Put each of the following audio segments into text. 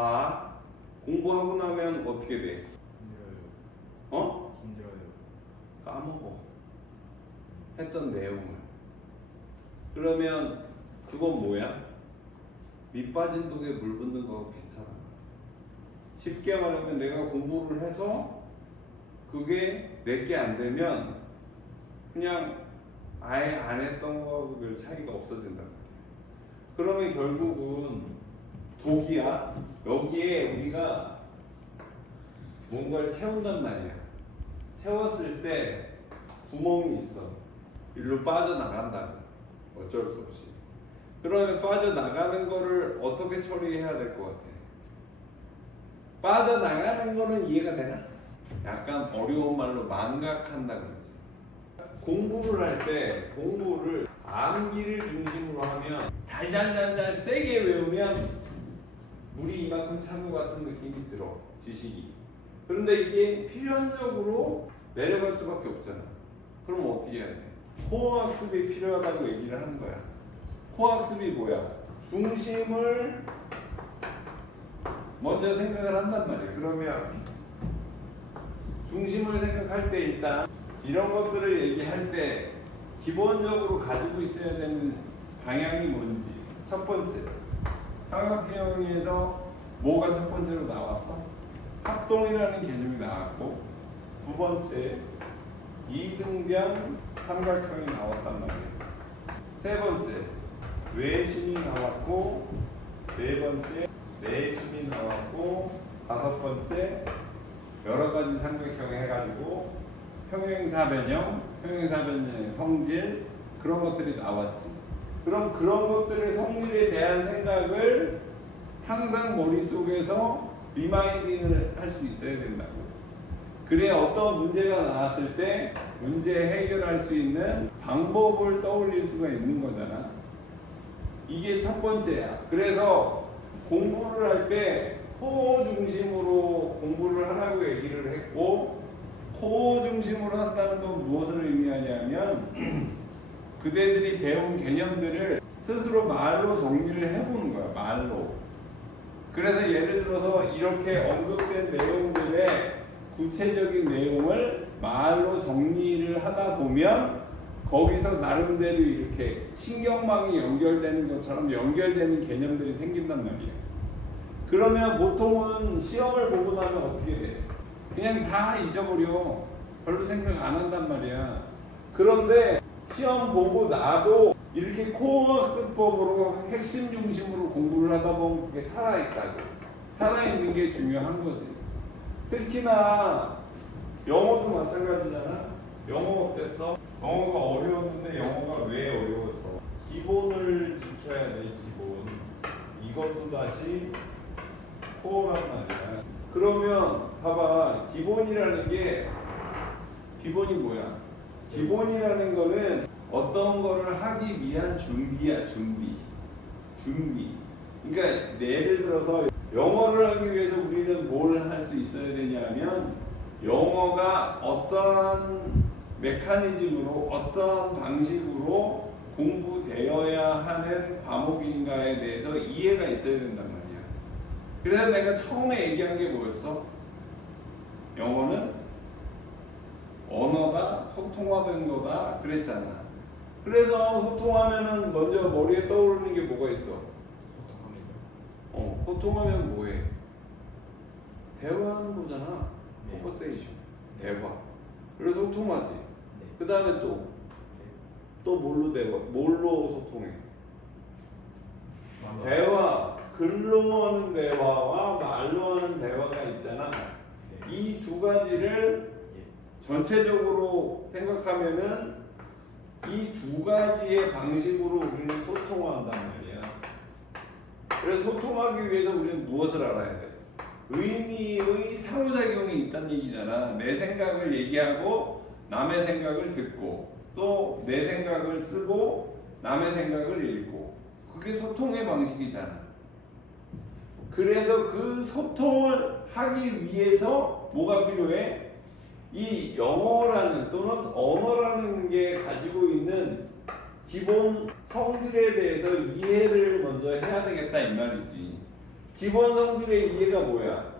봐. 공부하고 나면 어떻게 돼? 힘들어요. 어? 힘들어요. 까먹어. 했던 내용을. 그러면 그건 뭐야? 밑 빠진 독에 물 붓는 거하고 비슷하다. 쉽게 말하면 내가 공부를 해서 그게 내게 안 되면 그냥 아예 안 했던 거하고 별 차이가 없어진다. 그러면 결국은 독이야. 여기에 우리가 뭔가를 채운단 말이야. 채웠을 때 구멍이 있어. 일로 빠져나간다. 어쩔 수 없이. 그러면 빠져나가는 거를 어떻게 처리해야 될 것 같아? 빠져나가는 거는 이해가 되나? 약간 어려운 말로 망각한다 그러지. 공부를 할 때 공부를 암기를 중심으로 하면 달달달달 세게 외우면 물이 이만큼 찬 것 같은 느낌이 들어 지식이. 그런데 이게 필연적으로 내려갈 수밖에 없잖아. 그럼 어떻게 해야 돼? 코어학습이 필요하다고 얘기를 하는 거야. 코어학습이 뭐야? 중심을 먼저 생각을 한단 말이에요. 그러면 중심을 생각할 때 일단 이런 것들을 얘기할 때 기본적으로 가지고 있어야 되는 방향이 뭔지 첫 번째 삼각형에서 뭐가 첫 번째로 나왔어? 합동이라는 개념이 나왔고 두 번째 이등변 삼각형이 나왔단 말이에요. 세 번째 외심이 나왔고 네 번째 내심이 나왔고 다섯 번째 여러 가지 삼각형 해가지고 평행사변형, 평행사변형의 성질 그런 것들이 나왔지. 그럼 그런 것들의 성질에 대한 생각을 항상 머릿속에서 리마인딩을 할 수 있어야 된다고. 그래야 어떤 문제가 나왔을 때 문제 해결할 수 있는 방법을 떠올릴 수가 있는 거잖아. 이게 첫 번째야. 그래서 공부를 할 때 코어 중심으로 공부를 하라고 얘기를 했고 코어 중심으로 한다는 건 무엇을 의미하냐면 그대들이 배운 개념들을 스스로 말로 정리를 해보는 거야. 말로. 그래서 예를 들어서 이렇게 언급된 내용들의 구체적인 내용을 말로 정리를 하다 보면 거기서 나름대로 이렇게 신경망이 연결되는 것처럼 연결되는 개념들이 생긴단 말이에요. 그러면 보통은 시험을 보고 나면 어떻게 돼? 그냥 다 잊어버려. 별로 생각 안 한단 말이야. 그런데 시험 보고 나도 이렇게 코어 학습법으로 핵심 중심으로 공부를 하다 보면 그게 살아있다고. 살아있는 게 중요한 거지. 특히나 영어도 마찬가지잖아. 영어 어땠어? 영어가 어려웠는데 영어가 왜 어려웠어? 기본을 지켜야 돼, 기본. 이것도 다시 코어란 말이야. 그러면 봐봐, 기본이라는 게 기본이 뭐야? 기본이라는 거는 하기 위한 준비야, 준비. 준비. 그러니까 예를 들어서 영어를 하기 위해서 우리는 뭘 할 수 있어야 되냐면 영어가 어떠한 메커니즘으로 어떠한 방식으로 공부되어야 하는 과목인가에 대해서 이해가 있어야 된단 말이야. 그래서 내가 처음에 얘기한 게 뭐였어? 영어는 언어다, 소통하는 거다 그랬잖아. 그래서 소통하면은 먼저 머리에 떠오르는 게 뭐가 있어? 소통합니다. 어, 소통하면 뭐해? 대화하는 거잖아. 네. 포커세이션. 대화. 그래서 소통하지. 네. 그 다음에 또, 또 뭘로 대화, 뭘로 소통해? 맞아. 대화, 글로 하는 대화와 말로 하는 대화가 있잖아. 네. 이두 가지를 예. 전체적으로 생각하면은 이 두 가지의 방식으로 우리는 소통한단 말이야. 그래서 소통하기 위해서 우리는 무엇을 알아야 돼? 의미의 상호작용이 있다는 얘기잖아. 내 생각을 얘기하고 남의 생각을 듣고 또 내 생각을 쓰고 남의 생각을 읽고 그게 소통의 방식이잖아. 그래서 그 소통을 하기 위해서 뭐가 필요해? 이 영어라는 또는 언어라는 게 가지고 있는 기본 성질에 대해서 이해를 먼저 해야 되겠다 이 말이지. 기본 성질의 이해가 뭐야?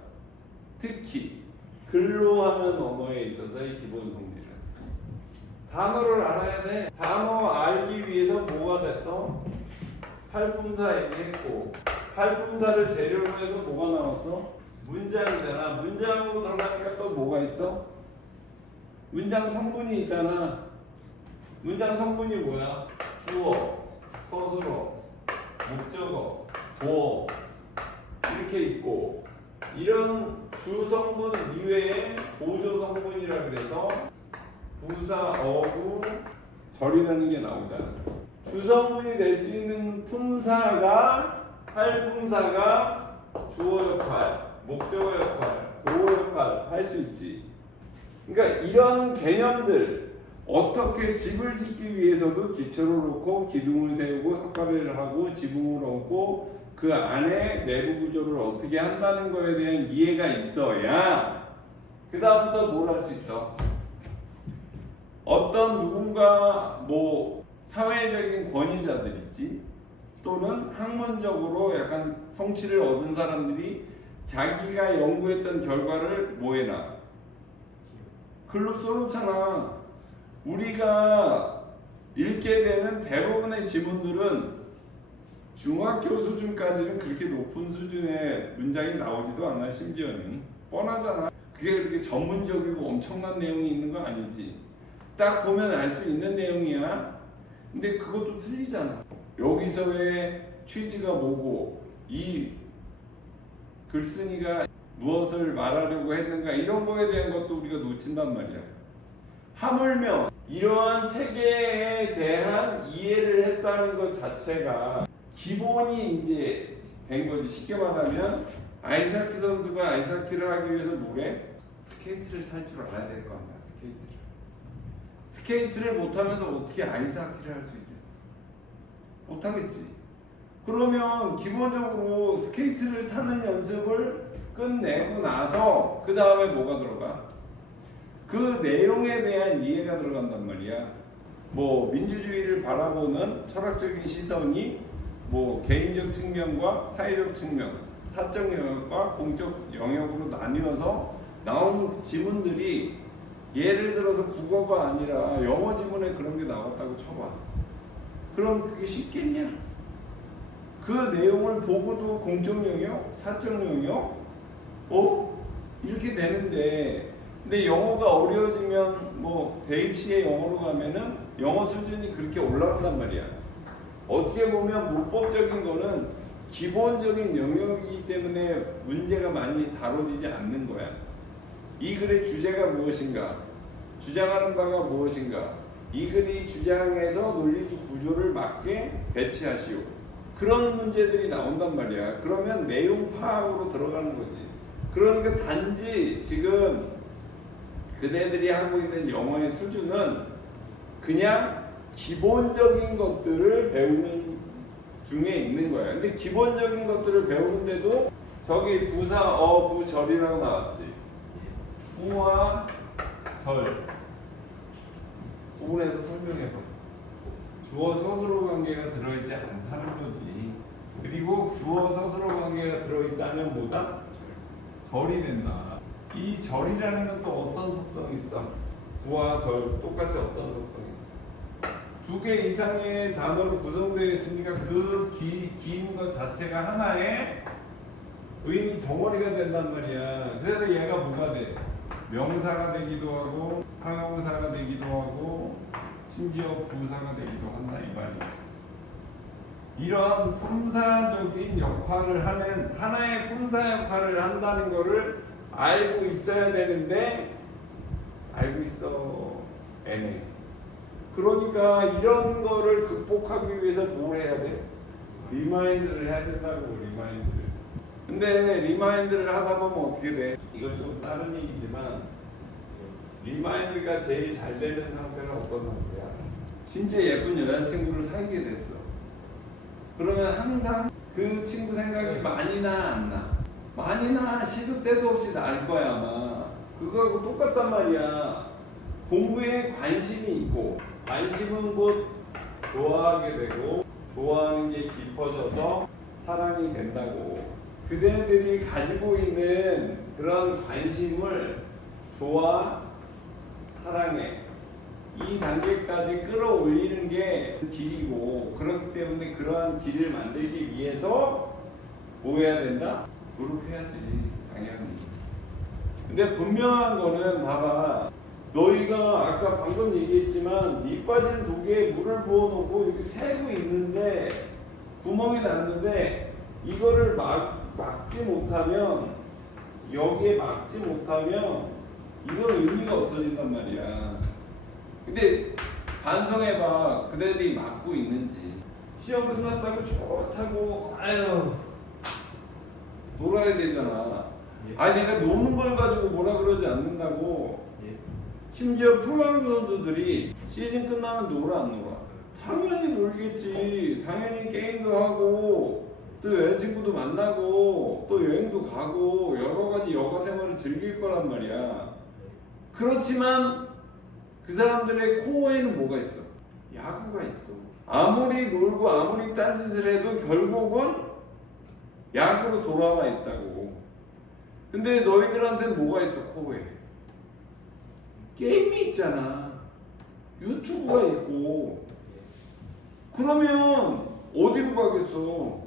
특히 글로 하는 언어에 있어서의 기본 성질은 단어를 알아야 돼. 단어 알기 위해서 뭐가 됐어? 팔품사 얘기했고 팔품사를 재료로 해서 뭐가 나왔어? 문장이잖아. 문장으로 들어가니까 또 뭐가 있어? 문장 성분이 있잖아. 문장 성분이 뭐야? 주어, 서술어, 목적어, 보어 이렇게 있고 이런 주 성분 이외에 보조 성분이라 그래서 부사, 어구, 절이라는 게 나오잖아. 주 성분이 될 수 있는 품사가 할 품사가 주어 역할, 목적어 역할, 보호 역할 할 수 있지. 그러니까 이런 개념들 어떻게 집을 짓기 위해서도 기초를 놓고 기둥을 세우고 석가래를 하고 지붕을 얹고 그 안에 내부 구조를 어떻게 한다는 거에 대한 이해가 있어야 그 다음부터 뭘 할 수 있어? 어떤 누군가 뭐 사회적인 권위자들이지 또는 학문적으로 약간 성취를 얻은 사람들이 자기가 연구했던 결과를 뭐 해놔? 글로 써놓잖아. 우리가 읽게 되는 대부분의 지문들은 중학교 수준까지는 그렇게 높은 수준의 문장이 나오지도 않아 심지어는 뻔하잖아. 그게 그렇게 전문적이고 엄청난 내용이 있는 거 아니지. 딱 보면 알 수 있는 내용이야. 근데 그것도 틀리잖아. 여기서의 취지가 뭐고 이 글쓴이가 무엇을 말하려고 했는가 이런 거에 대한 것도 우리가 놓친단 말이야. 하물며 이러한 체계에 대한 이해를 했다는 것 자체가 기본이 이제 된 거지. 쉽게 말하면 아이사키 선수가 아이사키를 하기 위해서 뭐래? 스케이트를 탈 줄 알아야 될 거 아니야. 스케이트를. 스케이트를 못하면서 어떻게 아이스하키를 할 수 있겠어? 못하겠지. 그러면 기본적으로 스케이트를 타는 연습을 끝내고 나서 그 다음에 뭐가 들어가? 그 내용에 대한 이해가 들어간단 말이야. 뭐 민주주의를 바라보는 철학적인 시선이 뭐 개인적 측면과 사회적 측면, 사적 영역과 공적 영역으로 나뉘어서 나오는 지문들이 예를 들어서 국어가 아니라 영어 지문에 그런 게 나왔다고 쳐봐. 그럼 그게 쉽겠냐? 그 내용을 보고도 공적 영역, 사적 영역, 어? 이렇게 되는데, 근데 영어가 어려워지면 뭐 대입시에 영어로 가면은 영어 수준이 그렇게 올라간단 말이야. 어떻게 보면 문법적인 거는 기본적인 영역이기 때문에 문제가 많이 다뤄지지 않는 거야. 이 글의 주제가 무엇인가? 주장하는 바가 무엇인가? 이 글이 주장해서 논리적 구조를 맞게 배치하시오. 그런 문제들이 나온단 말이야. 그러면 내용 파악으로 들어가는 거지. 그러니까 단지 지금 그대들이 하고 있는 영어의 수준은 그냥 기본적인 것들을 배우는 중에 있는 거야. 근데 기본적인 것들을 배우는데도 저기 부사, 어, 부, 절이라고 나왔지. 부와 절 구분해서 설명해봐. 주어 서술어 관계가 들어있지 않다는 거지. 그리고 주어 서술어 관계가 들어있다면 뭐다? 절이 된다. 이 절이라는 건 또 어떤 속성이 있어? 부와 절 똑같이 어떤 속성이 있어? 두 개 이상의 단어로 구성되어 있으니까 그긴것 자체가 하나의 의미 덩어리가 된단 말이야. 그래서 얘가 뭐가 돼? 명사가 되기도 하고 항용사가 되기도 하고 심지어 부사가 되기도 한다 이 말이지. 이런 품사적인 역할을 하는 하나의 품사 역할을 한다는 거를 알고 있어야 되는데 알고 있어 애매. 그러니까 이런 거를 극복하기 위해서 뭘 해야 돼? 리마인드를 해야 된다고 리마인드를. 근데 리마인드를 하다 보면 어떻게 돼? 이건 좀 다른 얘기지만 리마인드가 제일 잘 되는 상태는 어떤 상태야? 진짜 예쁜 여자친구를 사귀게 됐어. 그러면 항상 그 친구 생각이 많이 나, 안 나? 많이 나, 시도 때도 없이 날 거야, 아마. 그거하고 똑같단 말이야. 공부에 관심이 있고, 관심은 곧 좋아하게 되고, 좋아하는 게 깊어져서 사랑이 된다고. 그대들이 가지고 있는 그런 관심을 좋아, 사랑해. 이 단계까지 끌어올리는 게 길이고 그렇기 때문에 그러한 길을 만들기 위해서 뭐 해야 된다? 노력해야지 당연히. 근데 분명한 거는 봐봐. 너희가 아까 방금 얘기했지만 밑 빠진 독에 물을 부어놓고 여기 새고 있는데 구멍이 났는데 이거를 막, 막지 못하면 여기에 막지 못하면 이건 의미가 없어진단 말이야 근데 반성해봐. 그대들이 막고 있는지. 시험 끝났다고 좋다고. 아유. 놀아야 되잖아. 예. 아니 내가 노는 걸 가지고 뭐라 그러지 않는다고. 예. 심지어 프로야구 선수들이 시즌 끝나면 놀아 안 놀아? 당연히 놀겠지. 당연히 게임도 하고 또 여자친구도 만나고 또 여행도 가고 여러 가지 여가 생활을 즐길 거란 말이야. 그렇지만 그 사람들의 코어에는 뭐가 있어? 야구가 있어. 아무리 놀고 아무리 딴짓을 해도 결국은 야구로 돌아와 있다고. 근데 너희들한테는 뭐가 있어 코어에? 게임이 있잖아. 유튜브가 있고. 그러면 어디로 가겠어?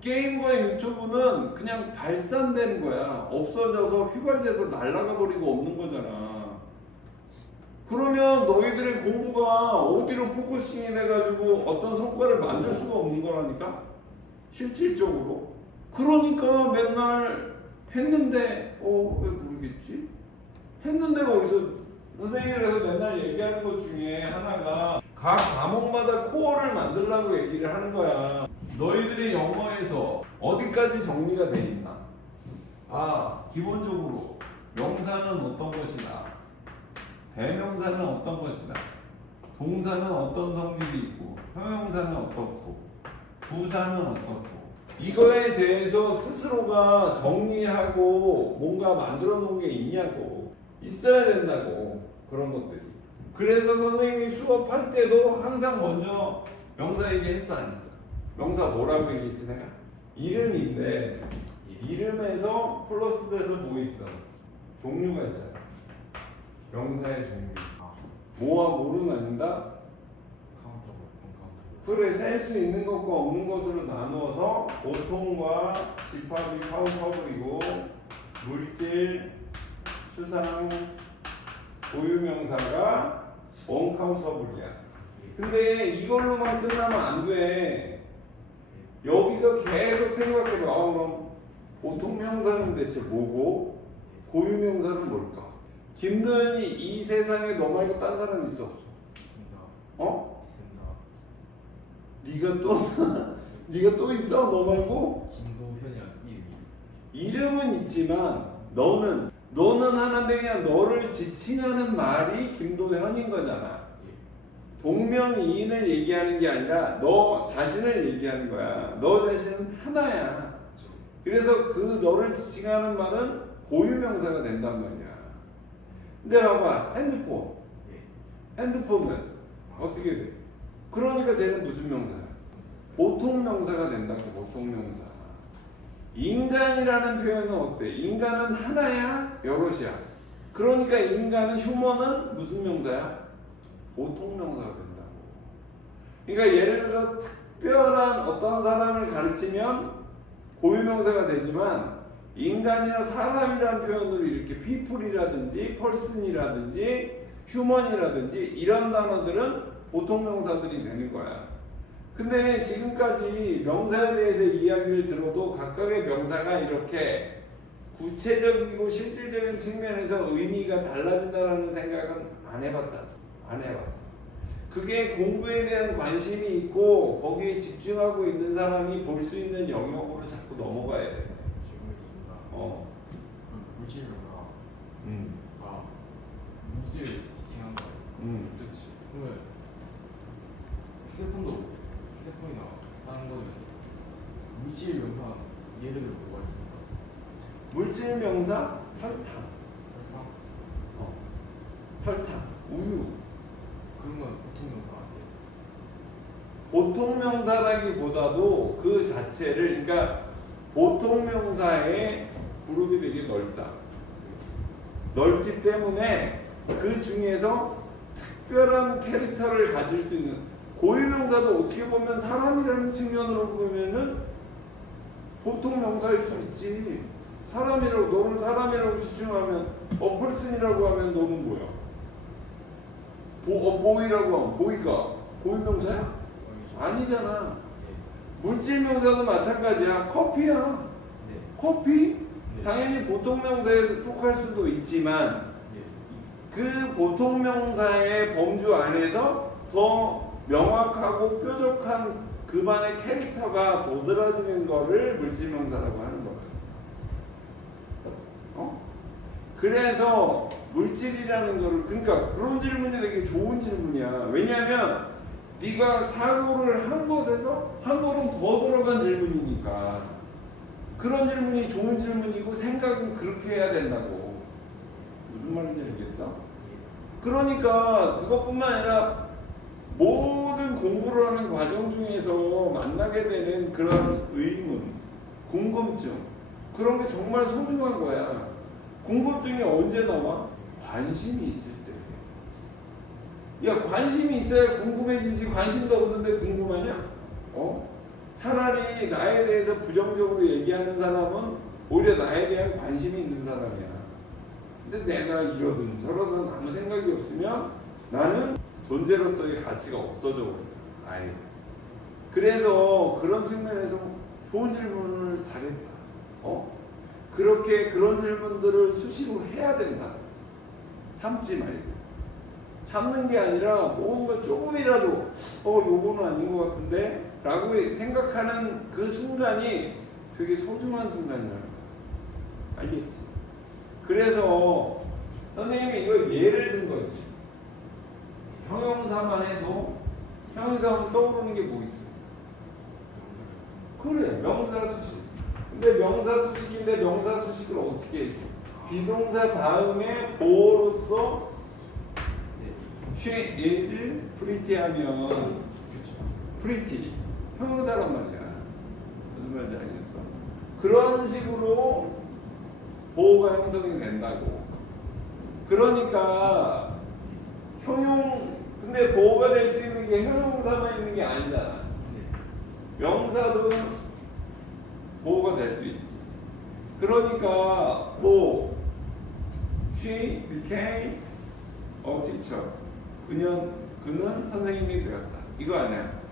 게임과 유튜브는 그냥 발산되는 거야. 없어져서 휘발돼서 날아가 버리고 없는 거잖아. 그러면 너희들의 공부가 어디로 포커싱이 돼가지고 어떤 성과를 만들 수가 없는 거라니까? 실질적으로. 그러니까 맨날 했는데, 어, 왜 모르겠지? 했는데 어디서, 선생님께서 맨날 얘기하는 것 중에 하나가 각 과목마다 코어를 만들라고 얘기를 하는 거야. 너희들이 영어에서 어디까지 정리가 돼 있나? 아, 기본적으로 명사는 어떤 것이다. 대명사는 어떤 것이다. 동사는 어떤 성질이 있고, 형용사는 어떻고, 부사는 어떻고. 이거에 대해서 스스로가 정리하고 뭔가 만들어 놓은 게 있냐고. 있어야 된다고. 그런 것들이. 그래서 선생님이 수업할 때도 항상 먼저 명사 얘기했어, 안 했어? 명사 뭐라고 얘기했지, 내가? 이름인데, 이름에서 플러스 돼서 뭐 있어? 종류가 있잖아. 명사의 종류. 뭐와 뭐로 나뉜다? 카운터고 본카운터고. 풀에 셀수 있는 것과 없는 것으로 나누어서 보통과 집합이 카운터블이고 물질, 추상, 고유명사가 원카운터블이야. 근데 이걸로만 끝나면 안 돼. 여기서 계속 생각해봐. 아, 그럼 보통 명사는 대체 뭐고 고유명사는 뭘까? 김도현이 이 세상에 너 말고 딴 사람 있어 없어? 있습니다. 어? 있습니다. 네가 또 네가 또 있어 너 말고 김도현이란 이름이. 이름은 있지만 너는 너는 그냥 너를 지칭하는 말이 김도현인 거잖아. 예. 동명이인을 얘기하는 게 아니라 너 자신을 얘기하는 거야. 너 자신은 하나야. 저. 그래서 그 너를 지칭하는 말은 고유명사가 된단 말이야. 근데 봐봐 핸드폰 예. 핸드폰은 어떻게 돼? 그러니까 쟤는 무슨 명사야? 보통 명사가 된다고 보통 명사. 인간이라는 표현은 어때? 인간은 하나야, 여럿이야. 그러니까 인간은 휴먼은 무슨 명사야? 보통 명사가 된다고. 그러니까 예를 들어 특별한 어떤 사람을 가르치면 고유명사가 되지만 인간이나 사람이라는 표현으로 이렇게 people이라든지 person이라든지 휴먼이라든지 이런 단어들은 보통 명사들이 되는 거야. 근데 지금까지 명사에 대해서 이야기를 들어도 각각의 명사가 이렇게 구체적이고 실질적인 측면에서 의미가 달라진다라는 생각은 안 해봤잖아. 안 해봤어. 그게 공부에 대한 관심이 있고 거기에 집중하고 있는 사람이 볼 수 있는 영역으로 자꾸 넘어가야 돼. 어. 그럼 물질명사가 음. 물질 지칭한 거예요. 음. 그렇지. 그러면 휴대폰도 휴대폰이나 다른 거는 물질 명사 예를 들어 뭐가 있습니까? 물질 명사 설탕. 설탕 어. 설탕. 우유. 그런 건 보통 명사 아니에요? 보통 명사라기보다도 그 자체를 그러니까 보통 명사의 그룹이 되게 넓다. 넓기 때문에 그 중에서 특별한 캐릭터를 가질 수 있는 고유명사도 어떻게 보면 사람이라는 측면으로 보면은 보통 명사일 수 있지. 사람이라고 너를 사람이라고 지칭하면 어 펄슨이라고 하면 너는 뭐야? 보, 어 보이라고 하면 보이가 고유명사야? 아니잖아. 물질 명사도 마찬가지야. 커피야. 네. 커피 네. 당연히 보통 명사에 속할 수도 있지만 네. 그 보통 명사의 범주 안에서 더 명확하고 뾰족한 그만의 캐릭터가 도드라지는 거를 물질 명사라고 하는 거예요. 어? 그래서 물질이라는 거를 그러니까 그런 질문이 되게 좋은 질문이야. 왜냐하면 네가 사고를 한 것에서 한 걸음 더 들어간 질문이니까 그런 질문이 좋은 질문이고 생각은 그렇게 해야 된다고. 무슨 말인지 알겠어? 그러니까 그것뿐만 아니라 모든 공부를 하는 과정 중에서 만나게 되는 그런 의문, 궁금증 그런 게 정말 소중한 거야. 궁금증이 언제 나와? 관심이 있을 때. 야 관심이 있어야 궁금해지지 관심도 없는데 궁금하냐? 어? 차라리 나에 대해서 부정적으로 얘기하는 사람은 오히려 나에 대한 관심이 있는 사람이야. 근데 내가 이러든 저러든 아무 생각이 없으면 나는 존재로서의 가치가 없어져 버려. 아예. 그래서 그런 측면에서 좋은 질문을 잘했다. 어? 그렇게 그런 질문들을 수시로 해야 된다. 참지 말고. 참는 게 아니라 뭔가 조금이라도 어 요거는 아닌 것 같은데 라고 생각하는 그 순간이 되게 소중한 순간이라는 거야. 알겠지? 그래서 선생님이 이거 예를 든 거지. 형용사만 해도 형용사하면 떠오르는 게 뭐 있어? 그래 명사 수식. 근데 명사 수식인데 명사 수식을 어떻게 해줘? 비동사 다음에 보어로서 she is pretty 하면 pretty 형용사란 말이야. 무슨 말인지 알겠어? 그런 식으로 보호가 형성이 된다고. 그러니까 형용 근데 보호가 될 수 있는 게 형용사만 있는 게 아니잖아. 명사도 보호가 될 수 있지. 그러니까 뭐 she became a teacher. 그년 그는 선생님이 되었다. 이거 아니야.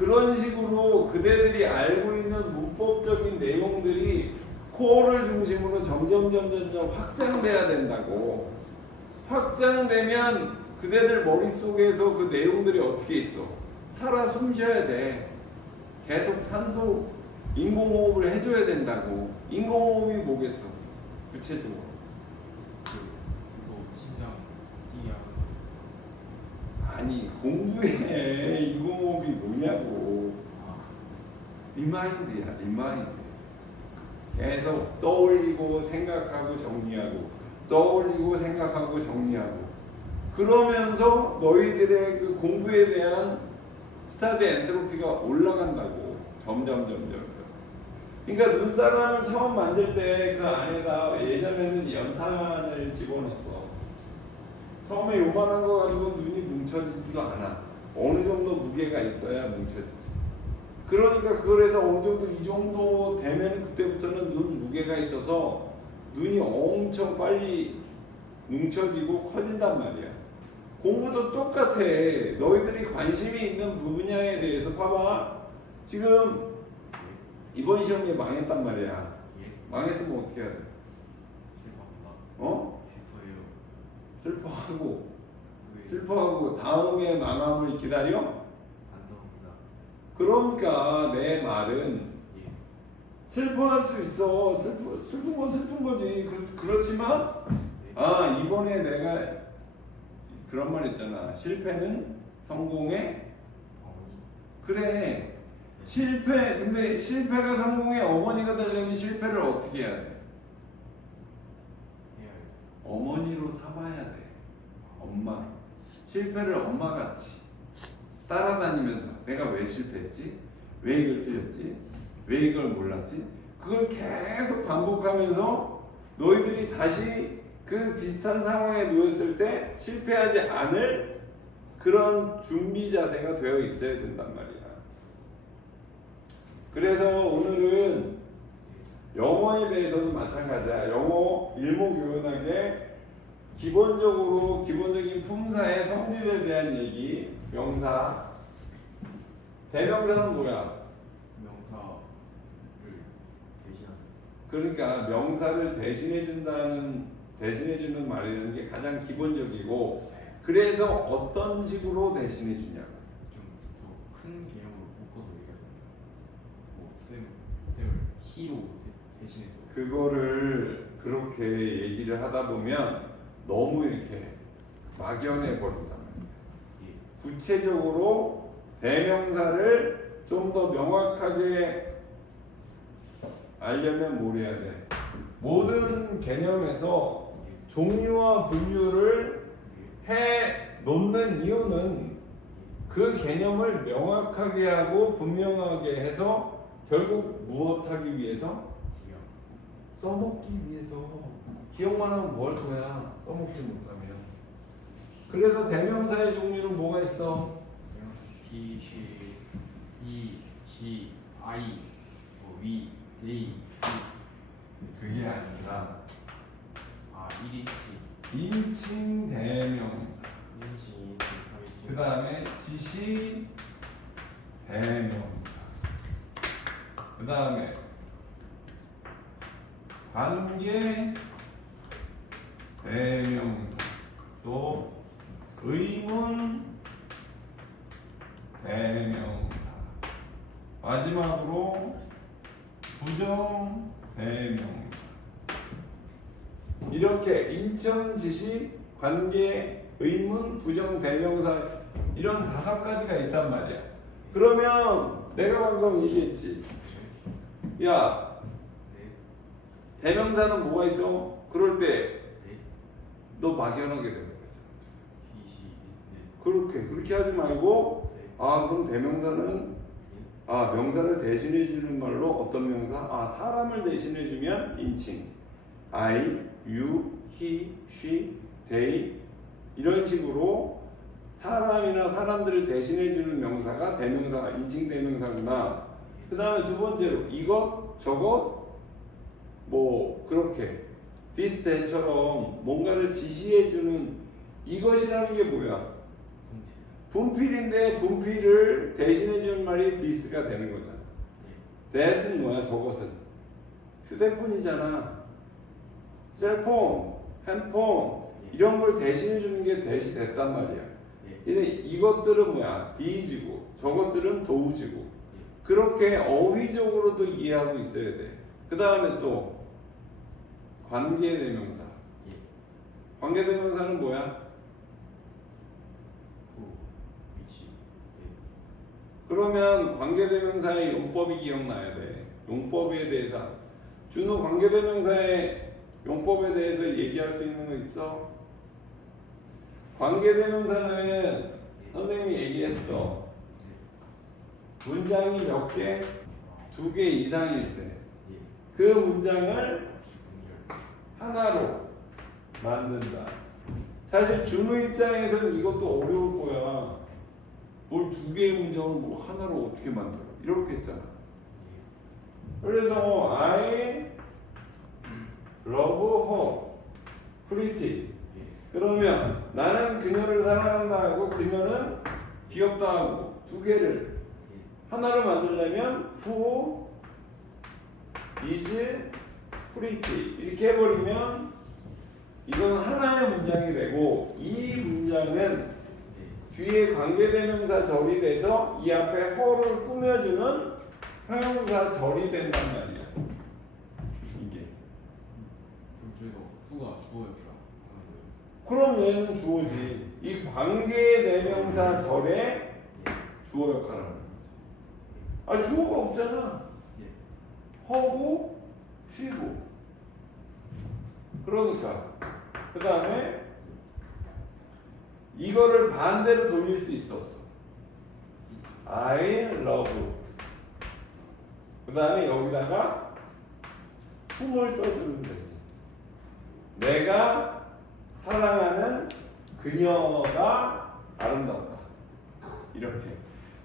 그런 식으로 그대들이 알고 있는 문법적인 내용들이 코어를 중심으로 점점 점점 점 확장돼야 된다고. 확장되면 그대들 머릿속에서 그 내용들이 어떻게 있어? 살아 숨 쉬어야 돼. 계속 산소 인공호흡을 해줘야 된다고. 인공호흡이 뭐겠어? 구체적으로. 이거 심장 뛰기 하는 아니 공부에 인공호흡이 뭐냐고. 아, 리마인드야 리마인드. 계속 떠올리고 생각하고 정리하고 떠올리고 생각하고 정리하고. 그러면서 너희들의 그 공부에 대한 스타드 엔트로피가 올라간다고. 점점 점점. 그러니까 눈사람을 처음 만들 때 그 안에다 예전에는 연탄을 집어넣었어. 처음에 요만한 거 가지고 눈이 뭉쳐지지도 않아 어느 정도 무게가 있어야 뭉쳐지지 그러니까 그래서 어느 정도 이 정도 되면 그때부터는 눈 무게가 있어서 눈이 엄청 빨리 뭉쳐지고 커진단 말이야. 공부도 똑같아. 너희들이 관심이 있는 분야에 대해서 봐봐. 지금 이번 시험이 망했단 말이야. 예? 망했으면 어떻게 해야 돼? 어? 슬퍼하고 왜? 슬퍼하고 다음의 망함을 기다려? 반성합니다. 그러니까 내 말은 예. 슬퍼할 수 있어. 슬프, 슬픈 건 슬픈 거지. 그, 그렇지만, 네. 아, 이번에 내가 그런 말 있잖아. 실패는 성공의, 어머니. 그래. 실패, 근데 실패가 성공의 어머니가 되려면 실패를 어떻게 해야 돼? 어머니로 삼아야 돼. 엄마. 실패를 엄마같이 따라다니면서 내가 왜 실패했지? 왜 이걸 틀렸지? 왜 이걸 몰랐지? 그걸 계속 반복하면서 너희들이 다시 그 비슷한 상황에 놓였을 때 실패하지 않을 그런 준비 자세가 되어 있어야 된단 말이야. 그래서 오늘은 영어에 대해서도 마찬가지야. 영어 일목요연하게 기본적으로 기본적인 품사의 성질에 대한 얘기, 명사. 대명사는 뭐야? 명사를 대신하는 그러니까 명사를 대신해 준다는 대신해 주는 말이라는 게 가장 기본적이고 그래서 어떤 식으로 대신해 주냐고. 좀큰 개념으로 묶어서 뭐쌤 쌤을 히로 대, 대신해서 그거를 그렇게 얘기를 하다 보면 너무 이렇게 막연해 버린단 말이야. 예. 구체적으로 대명사를 좀 더 명확하게 알려면 뭘 해야 돼? 모든 개념에서 종류와 분류를 해 놓는 이유는 그 개념을 명확하게 하고 분명하게 해서 결국 무엇하기 위해서? 써먹기 위해서 기억만 하면 뭐할 거야? 써먹지 못하면. 그래서 대명사의 종류는 뭐가 있어? P, C, E, G, I, 뭐 위, 데이, 그게 아니라 아 1인치, 인칭 대명사. 1인치, 2인치, 그 3인치 다음에 지시 대명사. 그 다음에 관계 대명사 또 의문 대명사. 마지막으로 부정 대명사. 이렇게 인천 지시 관계 의문 부정 대명사 이런 다섯 가지가 있단 말이야. 그러면 내가 방금 얘기했지. 야 네, 대명사는 뭐가 있어? 그럴 때 너 네, 막연하게 되는 네, 그렇게 그렇게 하지 말고 네, 아 그럼 대명사는? 네, 아 명사를 대신해 주는 말로 어떤 명사? 아 사람을 대신해 주면 인칭. I, you, he, she, they 이런 식으로 사람이나 사람들을 대신해 주는 명사가 대명사가 인칭 대명사구나. 그 다음에 두 번째로 이것 저것 뭐 그렇게 that처럼 뭔가를 지시해 주는 이것이라는 게 뭐야? 분필인데 분필을 대신해 주는 말이 this가 되는 거잖아. 네, that은 뭐야? 저것은 휴대폰이잖아. 셀폰, 핸폰 이런 걸 대신해 주는 게 대시 됐단 말이야. 네, 이래 이것들은 뭐야? these고 저것들은 those고 그렇게 어휘적으로도 이해하고 있어야 돼. 그 다음에 또 관계대명사. 예, 관계대명사는 뭐야? 후, 위치, 네, 그러면 관계대명사의 용법이 기억나야 돼. 용법에 대해서 준호 관계대명사의 용법에 대해서 얘기할 수 있는 거 있어? 관계대명사는 선생님이 얘기했어. 문장이 몇 개? 두 개 이상일 때. 예, 그 문장을 하나로 만든다. 사실 준호 입장에서는 이것도 어려울 거야. 뭘 두 개의 문장을 뭐 하나로 어떻게 만들어? 이렇게 했잖아. 그래서 I love her, pretty. 예, 그러면 나는 그녀를 사랑한다 하고 그녀는 귀엽다 하고 두 개를 예, 하나로 만들려면 who is pretty 이렇게 해버리면 이건 하나의 문장이 되고 이 문장은 네, 뒤에 관계대명사 절이 돼서 이 앞에 허를 꾸며주는 형용사 절이 된단 말이야. 이게. 그럼 저희가 후가 주어 이렇게 하는 거예요. 그럼 얘는 주어지. 이 관계대명사 절에 예, 주어 역할을 하는 거지. 아 주어가 없잖아. 예, 허고 쉬고. 그러니까 그 다음에 이거를 반대로 돌릴 수 있어 없어? I love. 그 다음에 여기다가 품을 써주면 되지. 내가 사랑하는 그녀가 아름답다. 이렇게.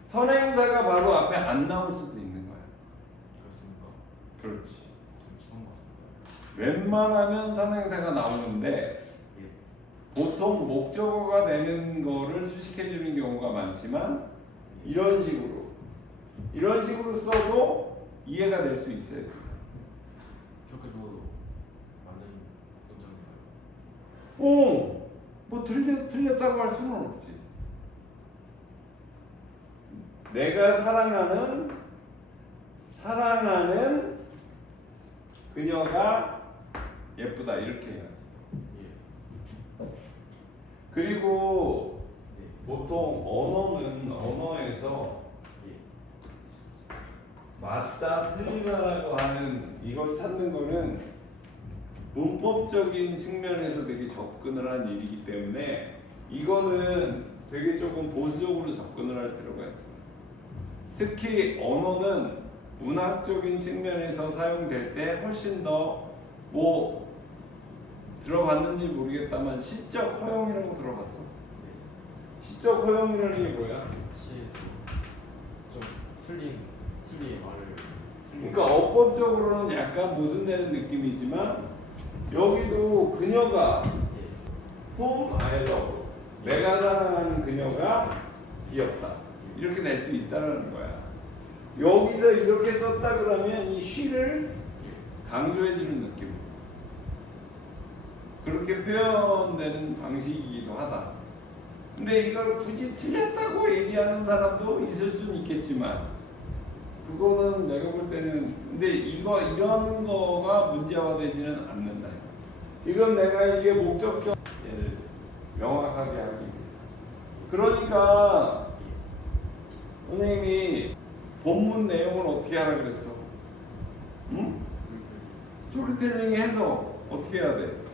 선행사가 바로 앞에 안 나올 수도 있는 거야. 그렇습니까? 그렇지. 웬만하면 선행사가 나오는데 예. 보통 목적어가 되는 거를 수식해 주는 경우가 많지만 이런 식으로 이런 식으로 써도 이해가 될 수 있어요. 저렇게 적어도 맞는 문장인가요? 오, 뭐 틀렸 틀렸다고 할 수는 없지. 내가 사랑하는 사랑하는 그녀가 예쁘다 이렇게 해야지. 예. 그리고 네. 보통 언어는 언어에서 예. 맞다 틀리다라고 하는 이걸 찾는 거는 문법적인 측면에서 되게 접근을 한 일이기 때문에 이거는 되게 조금 보수적으로 접근을 할 필요가 있어. 특히 언어는 문학적인 측면에서 사용될 때 훨씬 더뭐 들어봤는지 모르겠다만 시적 허용이라고 들어봤어. 네. 시적 허용이라는 게 뭐야? 시에서 좀 틀린 틀린 말을 틀린 그러니까 어법적으로는 약간 모순되는 느낌이지만 여기도 그녀가 예. whom I love 내가 사랑하는 그녀가 귀엽다 이렇게 낼 수 있다는 거야 여기서 이렇게 썼다 그러면 이 she를 강조해주는 느낌 그렇게 표현되는 방식이기도 하다 근데 이걸 굳이 틀렸다고 얘기하는 사람도 있을 수는 있겠지만 그거는 내가 볼 때는 근데 이거 이런 거가 문제화되지는 않는다. 지금 내가 이게 목적격 명확하게 하기 위해서. 그러니까 선생님이 본문 내용을 어떻게 하라 그랬어? 응? 스토리텔링 해서 어떻게 해야 돼?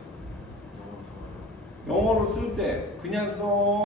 영어로 쓸 때 그냥 써.